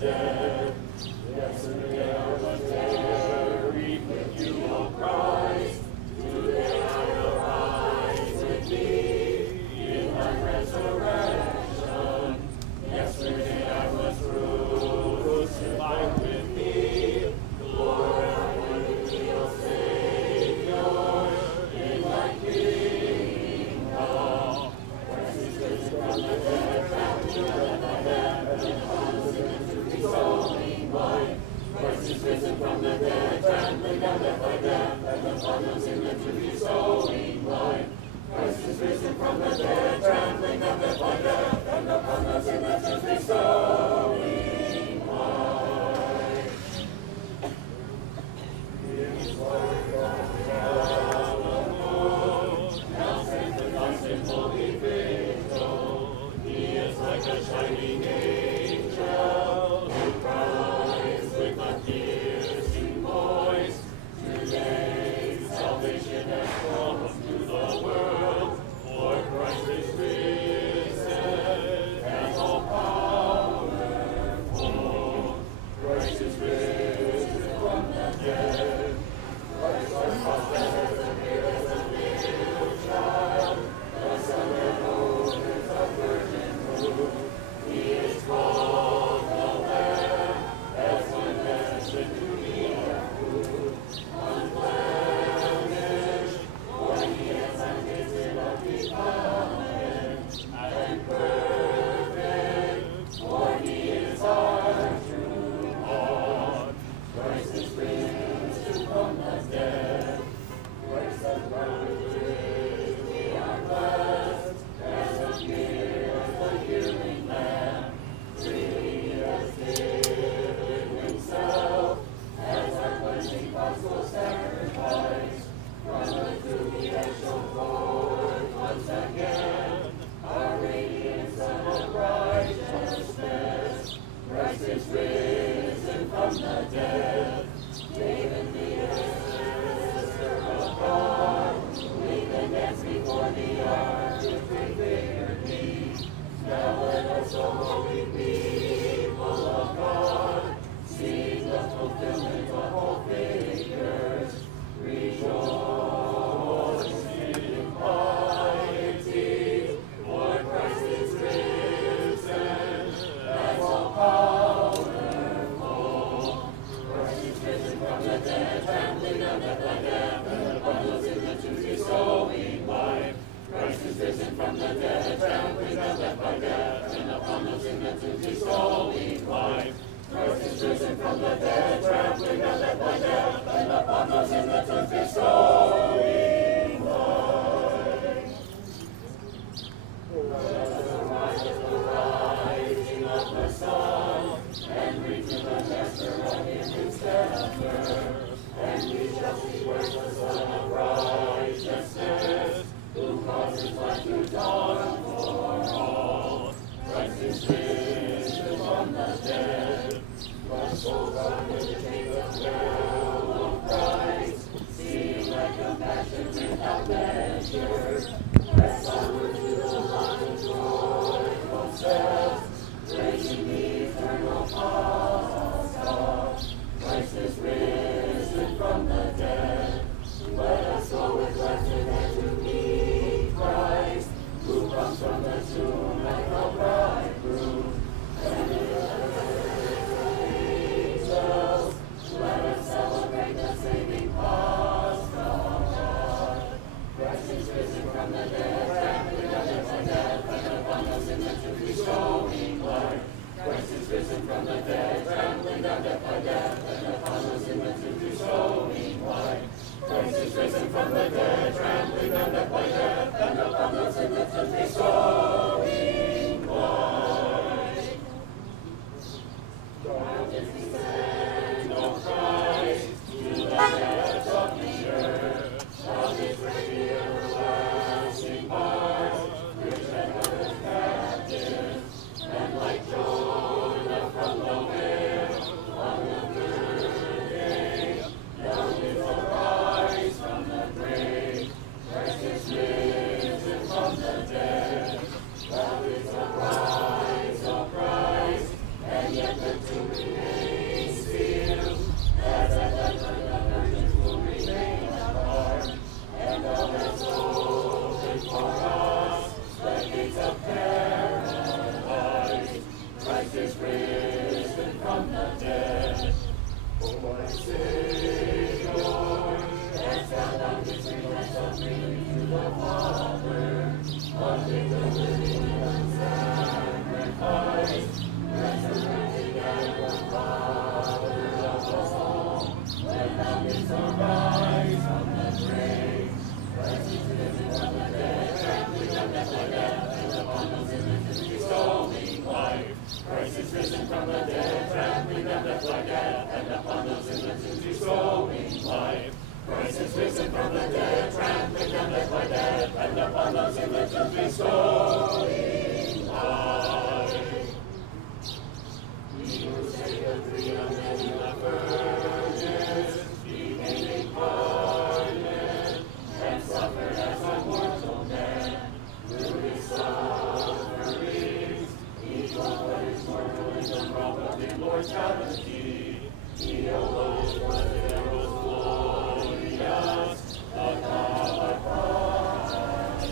dead. Yesterday I was buried with you, O Christ. Today I arise with thee in thy resurrection. Yesterday I was crucified with thee. Lord, I would be O Savior in thy kingdom. Christ is risen from the dead, trampling on thy death, and upon sinners to be soling wine. Christ is risen from the dead, trampling down death by death, and upon those in the to be sowing blind. Christ is risen from the dead, trampling down death by death, and upon those in the to be sowing blind. His word from heaven, now sanctifies in holy vigil. He is like a shining angel who cries with a piercing voice. Today salvation has come to the world, for Christ is risen, has all powerful. Christ is risen from the dead. Christ has crossed the heaven here as a little child, the Son of Hope is a virgin womb. He is called the Lamb, as one destined to be our food. Unblemished, for he has untasted of the covenant, and perfect, for he is our true God. Christ is risen from the dead. Christ has brought victory. We are blessed, as appeared as the healing Lamb. Freely he has given himself, as our cleansing gospel sacrifice. From the tomb he has shown forth once again our radiant Son of righteousness. Christ is risen from the dead. David the ancestor of God, we can dance before the ark with prefigured me. Now let us, O holy people of God, see the fulfillment of all figures. Rejoice in piety, for Christ is risen, as all powerful. Christ is risen from the dead, trampling down death by death, and upon those in the tomb bestowing life. Christ is risen from the dead, trampling down death by death, and upon those in the tomb bestowing life. Christ is risen from the dead, trampling down death by death, and upon those in the tomb bestowing life. Let us arise with the rising of the sun, and reach to the vesper of him who scepter, and we shall see where the Son of righteousness, who causes light to dawn for all. Christ is risen from the dead. My soul bound with the chains of hell of Christ, seeing thy compassion without measure. Press onward to the light of joyful steps, praising the eternal Pascha. Christ is risen from the dead. Let us go with blessed hands to meet Christ, who comes from the tomb like a bridegroom. And in the angels, let us celebrate the saving Pascha. Christ is risen from the dead, trampling down death by death, and upon those in the tomb bestowing life. Christ is risen from the dead, trampling down death by death, and upon those in the tomb bestowing life. Christ is risen from the dead, trampling down death by death, and upon those in the tomb bestowing life. God is descend, O Christ, to the depths of the earth. God is ready, everlasting bars, rich and others captive, and like Jonah from the whale, on the Christ is risen from the dead. O my Savior, as thou didst bring thyself freely to the Father, unto the living and sacrifice, resurrected at the Father of us all, when thou didst arise from the grave, Christ is risen from the dead, trampling down death by death, and upon those in the tomb bestowing life. Christ is risen from the dead, trampling down death by death, and upon those in the tomb bestowing life. Christ is risen from the dead, trampling down death by death, and upon those in the tomb bestowing life. He who saved the 3 young men in the furnace became incarnate and suffered as a mortal man. Through his sufferings, he took what is mortal in the robe of immortality. He alone is blessed and most glorious, the God Father.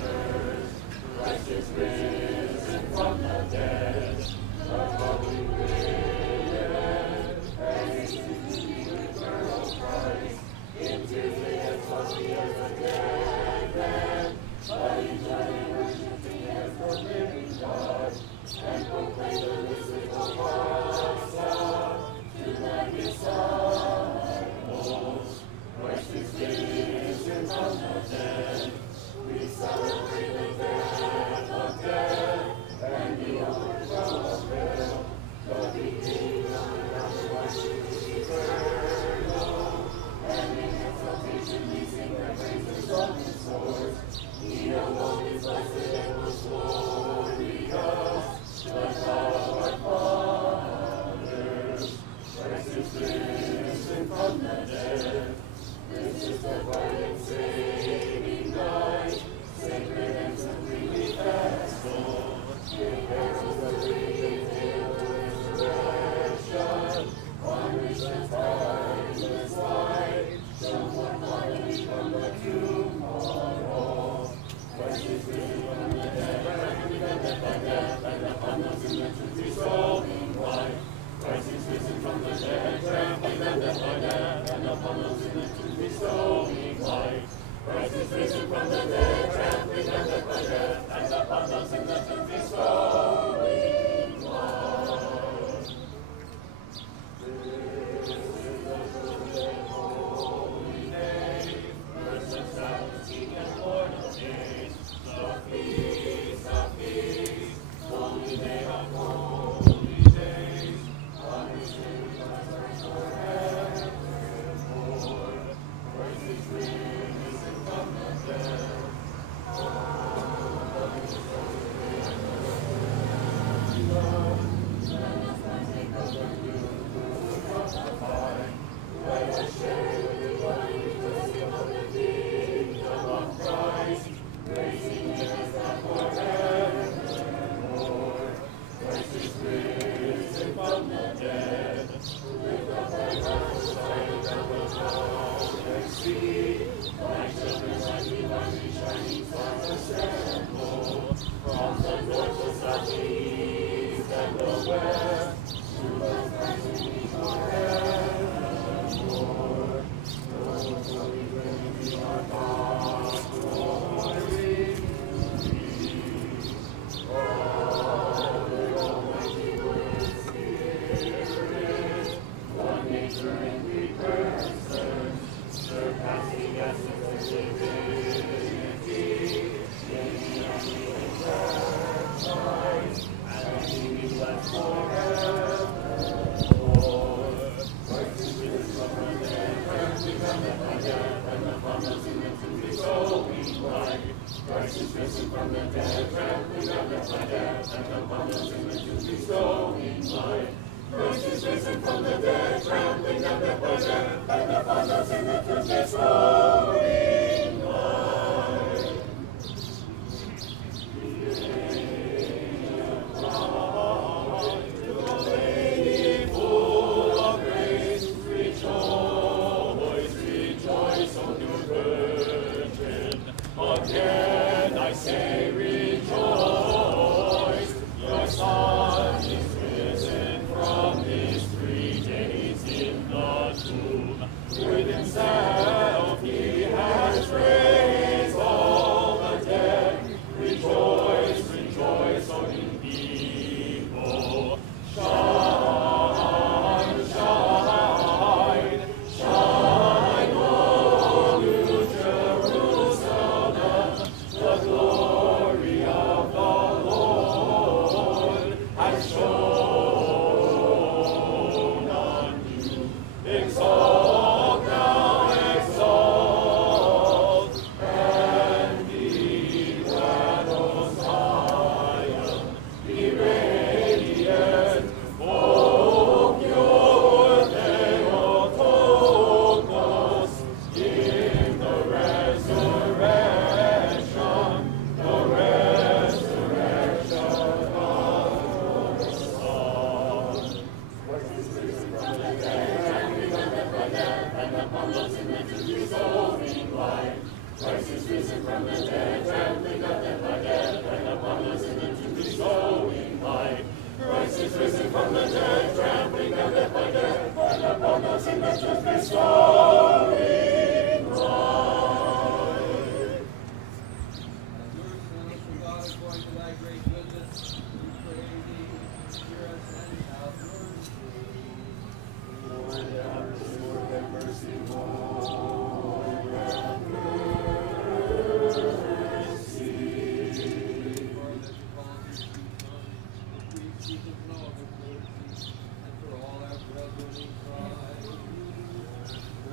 Christ is risen from the dead, the Holy Spirit, and he is the eternal Christ, into the exaltation of the dead man, but eternally worshiping as the living God, and proclaim the mystical gospel to the disciples. Christ is risen from the dead. We celebrate the death of death and the overthrow of hell. The beginning of the resurrection is eternal, and in exaltation we sing the praises of his source. He alone is blessed and most glorious, the God of our fathers. Christ is risen from the dead. This is the bright and saving light, sacred and supremely festal. It heralds the breaking tale of resurrection, on which the timeless light shone forth bodily from the tomb for all. Christ is risen from the dead, trampling down death by death, and upon those in the tomb bestowing life. Christ is risen from the dead, trampling down death by death, and upon those in the tomb bestowing life. Christ is risen from the dead, trampling down death by death, and upon those in the tomb bestowing life. This is the good and holy name, first of Sabbath, King and Lord of days, the feast of peace, holy day of holy days, on which we rise forevermore. Christ is risen from the dead. Let us partake of the new food of the vine. Let us share with the body the same of the kingdom of Christ, praising him as God forevermore. Christ is risen from the dead. Lift up thy hearts, Zion, thou wilt know and see. Thy children like divinely shining stars assemble. From the north, the south, the east, and the west, to us Christ will be forevermore. Lord, holy, reigning, be our God, glory to thee. Father, Almighty, Word, Spirit, one nature in 3 persons, surpassing essence and divinity, in the unknown Christ, and he be blessed forevermore. Christ is risen from the dead, trampling down death by death, and upon those in the tomb bestowing life. Christ is risen from the dead, trampling down death by death, and upon those in the tomb bestowing life. Christ is risen from the dead, trampling down death by death, and upon those in the tomb bestowing life. To the Lady full of grace, rejoice, rejoice, O new Virgin. Again I say rejoice, your Son is risen. upon us in the dissolving light. Christ is risen from the dead, trampling of death by death, and upon us in the dissolving light. Christ is risen from the dead, trampling of death by death, and upon us in the dissolving light. God, according to thy great goodness, we pray thee, hear us and have mercy. Lord, have mercy, Lord, have mercy, Lord, have mercy. For that you volunteer to be Son, the priest Jesus in all his mercy, and for all our brethren in Christ.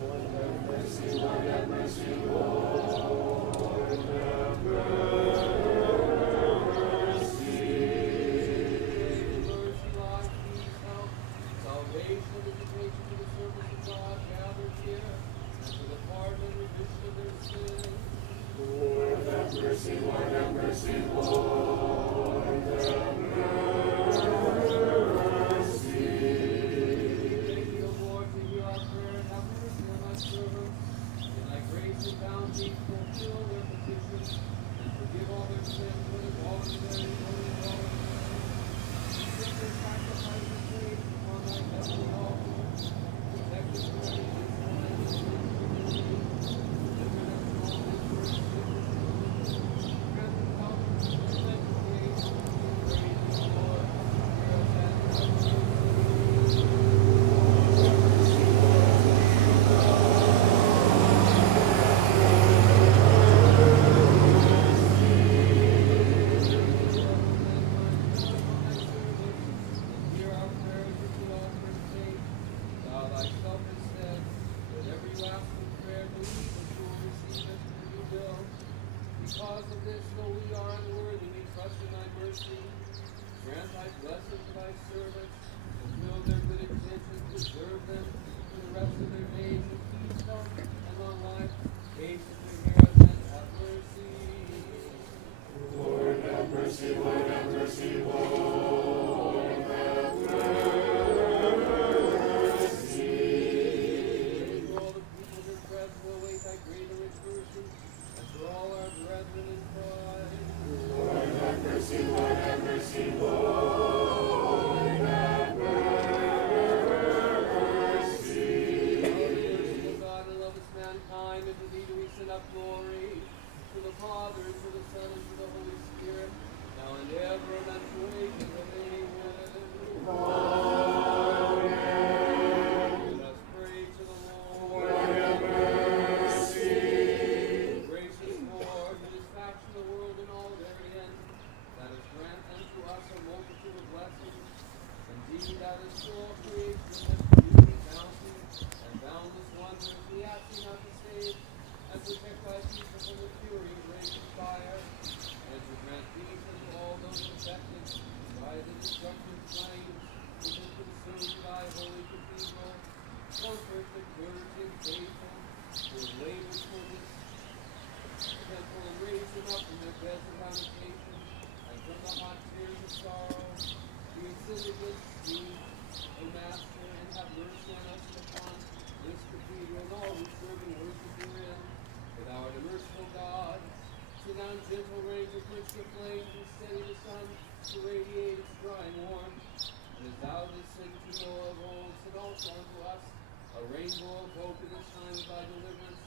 Lord, have mercy, Lord, have mercy, Lord, have mercy. Salvation, education to the service of God gathered here, and for the pardon and remission of their sins. Lord, have mercy, Lord, have mercy, Lord, have mercy. Thank you, Lord, to hear our prayer and have mercy on thy servants. In thy grace and bounty, fulfill their petitions, and forgive all their sins, whether voluntary or involuntary. Accept their sacrifice of faith upon thy heavenly altar. Protect us from any insolence and iniquity. Deliver them from all injury, sickness, and disease. Grant them health and strength and grace. Praise the Lord. Hear us and have mercy. Hear our prayers which we offer in faith. Thou thyself hast said, that every lasting prayer believe that you will receive it and you will. Because of this, though we are unworthy, we trust in thy mercy. Grant thy blessing to thy servants, fulfill their good intentions, preserve them for the rest of their days in peace, health, and long life. Hasten to hear us and have mercy. Lord, have mercy, Lord, have mercy, Lord, have mercy. For all the people here present will await thy great and rich mercy, and for all our brethren in Christ. Lord, have mercy, Lord, have mercy, Lord, have mercy. O God, that lovest mankind, and to thee do we send up glory, to the Father, and to the Son, and to the Holy Spirit, now and ever, and unto ages of ages. Let us pray to the Lord. Lord, have mercy. Gracious Lord, who didst fashion the world and all therein, that is grant unto us a multitude of blessings. Indeed, that is for all creation, that beauty, bounty, and boundless wonders, we ask thee not to save, and protect thy people from the fury of raging fire, and to grant peace unto all those affected by the destructive flames which have consumed thy holy cathedral. Comfort the clergy and faithful who have labored for this temple, and raise them up from their beds of lamentation, and from the hot tears of sorrow. We sin against thee, O Master, and have mercy on us and upon this cathedral, and all who serve and worship herein. For thou art a merciful God. Send down gentle rain to quench the flames, and steady the sun to radiate its drying warmth. And as thou didst send to Noah of old, send also unto us a rainbow of hope in the time of thy deliverance.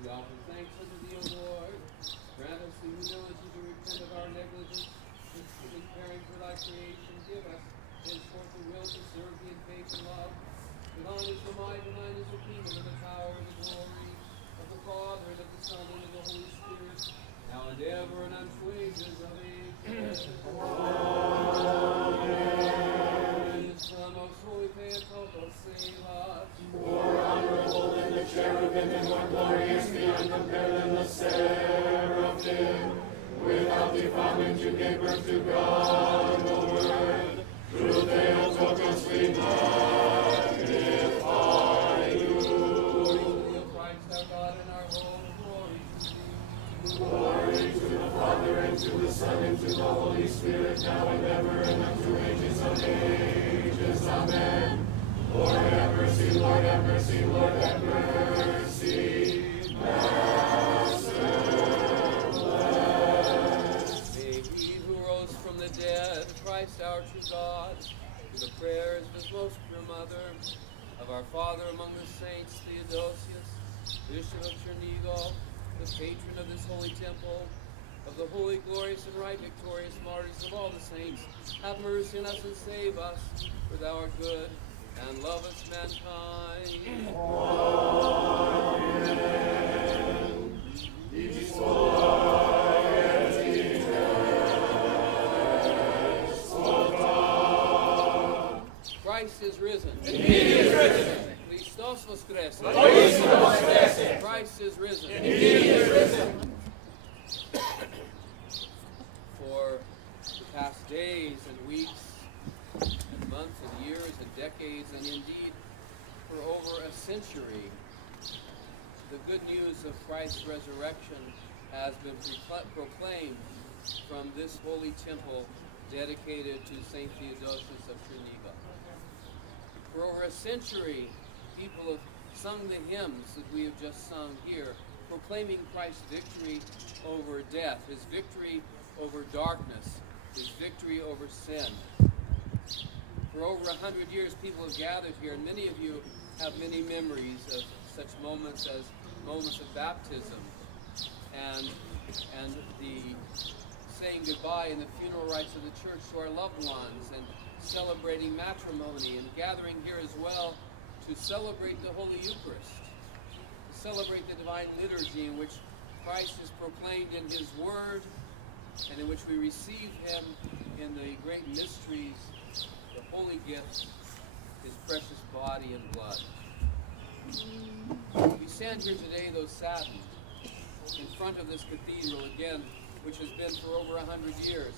We offer thanks unto thee, O Lord. Grant us the humility to repent of our negligence in caring for thy creation. Give us henceforth the will to serve thee in faith and love. For thine is the might, and thine is the kingdom, and the power, and the glory of the Father, and of the Son, and of the Holy Spirit, now and ever, and unto ages of ages. Amen. Son, most holy faith, help us, save us. More honorable than the cherubim, and more glorious beyond compare than the seraphim. Without defilement you gave birth to God, the Word. Through veil took us, we magnify you. Christ our God and our Lord, glory to thee. Glory to the Father, and to the Son, and to the Holy Spirit, now and ever, and unto ages of ages. Amen. Lord, have mercy. Lord have mercy, Lord have mercy. Master, bless. May he who rose from the dead, Christ our true God, through the prayers of his most pure mother, of our Father among the saints, Theodosius, Bishop of Chernigof, the patron of this holy temple, of the holy, glorious, and right victorious martyrs of all the saints, have mercy on us and save us, for thou art good, and lovest mankind. Amen. Christ is risen. Indeed he is risen. Christos voskreses. Christ is risen. Indeed he is risen. For the past days and weeks and months and years and decades and indeed for over a century, the good news of Christ's resurrection has been proclaimed from this holy temple dedicated to St. Theodosius of Chernigof. For over a century, people have sung the hymns that we have just sung here, proclaiming Christ's victory over death, his victory over darkness, his victory over sin. For over 100 years, people have gathered here, and many of you have many memories of such moments as moments of baptism and the saying goodbye in the funeral rites of the church to our loved ones, and celebrating matrimony, and gathering here as well to celebrate the Holy Eucharist, to celebrate the divine liturgy in which Christ is proclaimed in his word, and in which we receive him in the great mysteries, the holy gift, his precious body and blood. We stand here today, though saddened, in front of this cathedral again, which has been for over 100 years,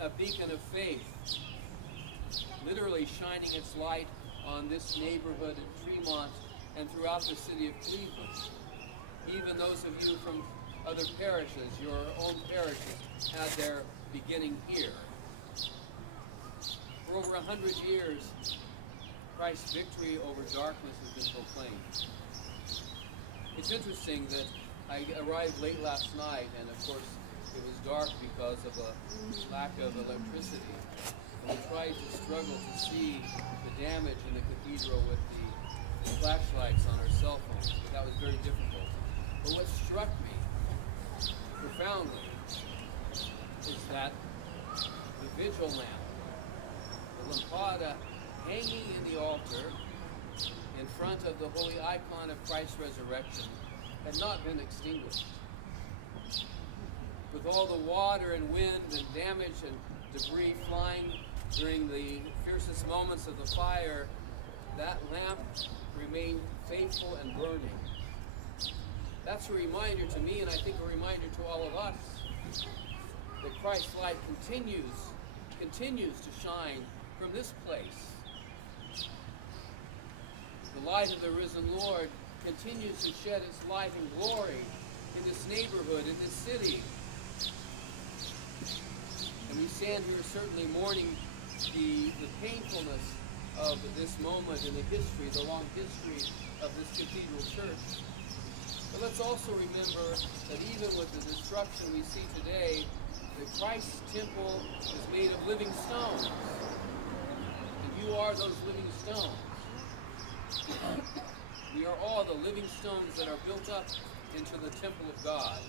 a beacon of faith, literally shining its light on this neighborhood in Tremont and throughout the city of Cleveland. Even those of you from other parishes, your own parishes, had their beginning here. For over 100 years, Christ's victory over darkness has been proclaimed. It's interesting that I arrived late last night, and of course it was dark because of a lack of electricity. And we tried to struggle to see the damage in the cathedral with the flashlights on our cell phones, but that was very difficult. But what struck me profoundly is that the vigil lamp, the lampada hanging in the altar in front of the holy icon of Christ's resurrection, had not been extinguished. With all the water and wind and damage and debris flying during the fiercest moments of the fire, that lamp remained faithful and burning. That's a reminder to me, and I think a reminder to all of us, that Christ's light continues to shine from this place. The light of the risen Lord continues to shed its light and glory in this neighborhood, in this city. And we stand here certainly mourning the painfulness of this moment in the history, the long history of this cathedral church. But let's also remember that even with the destruction we see today, that Christ's temple is made of living stones. And you are those living stones. We are all the living stones that are built up into the temple of God.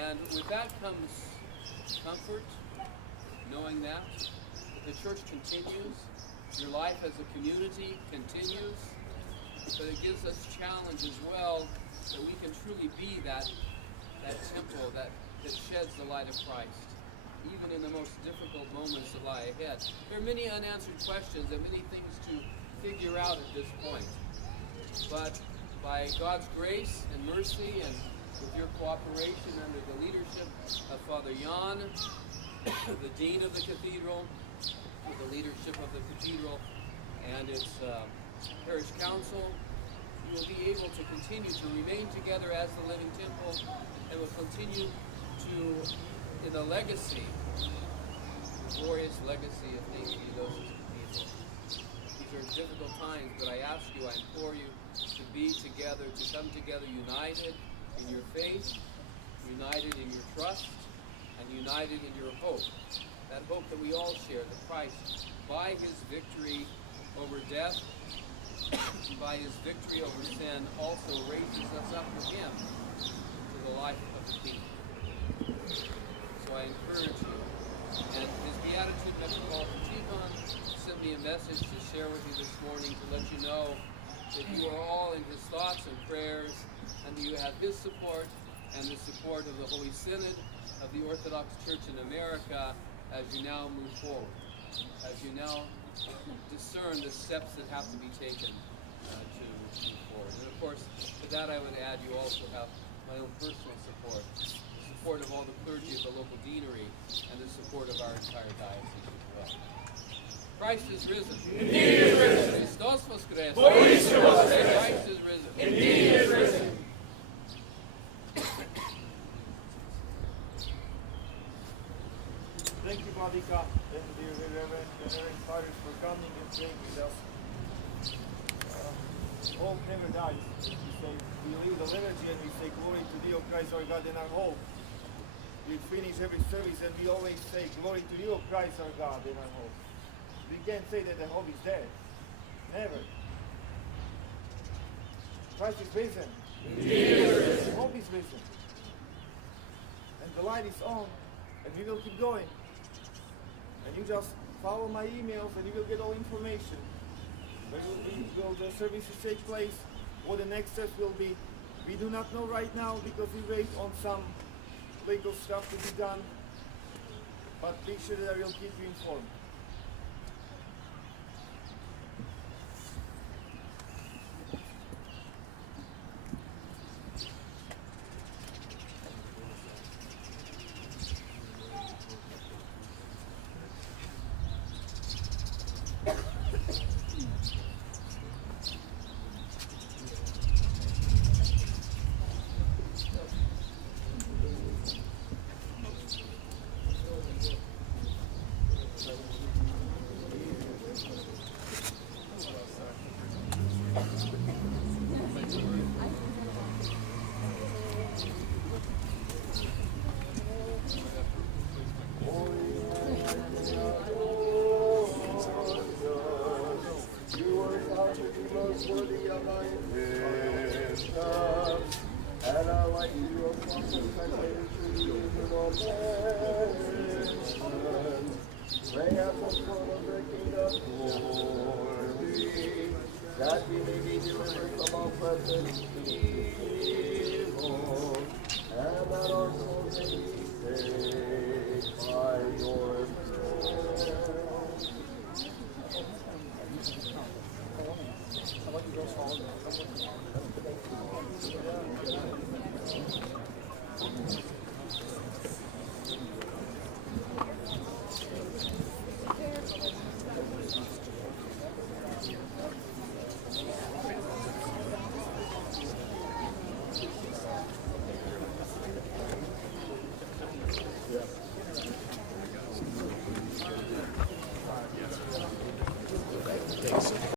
And with that comes comfort, knowing that the church continues, your life as a community continues, but it gives us challenge as well that we can truly be that temple that sheds the light of Christ, even in the most difficult moments that lie ahead. There are many unanswered questions and many things to figure out at this point. But by God's grace and mercy, and with your cooperation under the leadership of Father Jan, the Dean of the Cathedral, with the leadership of the Cathedral and its Parish Council, you will be able to continue to remain together as the living temple, and will continue to, in the legacy, the glorious legacy of St. Theodosius Cathedral. signs, but I ask you, I implore you to be together, to come together united in your faith, united in your trust, and united in your hope. That hope that we all share, that Christ, by his victory over death, by his victory over sin, also raises us up with him to the life of the kingdom. So I encourage you. And his Beatitude Metropolitan Tremont sent me a message to share with you this morning to let you know that you are all in his thoughts and prayers, and that you have his support and the support of the Holy Synod of the Orthodox Church in America as you now move forward, as you now discern the steps that have to be taken to move forward. And of course, to that I would add, you also have my own personal support, the support of all the clergy of the local deanery, and the support of our entire diocese as well. Christ is risen. Indeed he is risen. Christos voskres. Voisio voskres. Christ is risen. Indeed he is risen. Thank you, Vladika, and the Reverend Fathers for coming and praying with us. Hope never dies. We leave the liturgy and we say, glory to thee, O Christ, our God and our hope. We finish every service and we always say, glory to thee, O Christ, our God and our hope. We can't say that the hope is dead. Never. Christ is risen. Indeed is risen. Hope is risen. And the light is on. And we will keep going. And you just follow my emails and you will get all information. Where will the services take place? What the next steps will be? We do not know right now because we wait on some legal stuff to be done. But be sure that I will keep you informed. That we may be delivered from all present evil, and that our souls may be saved.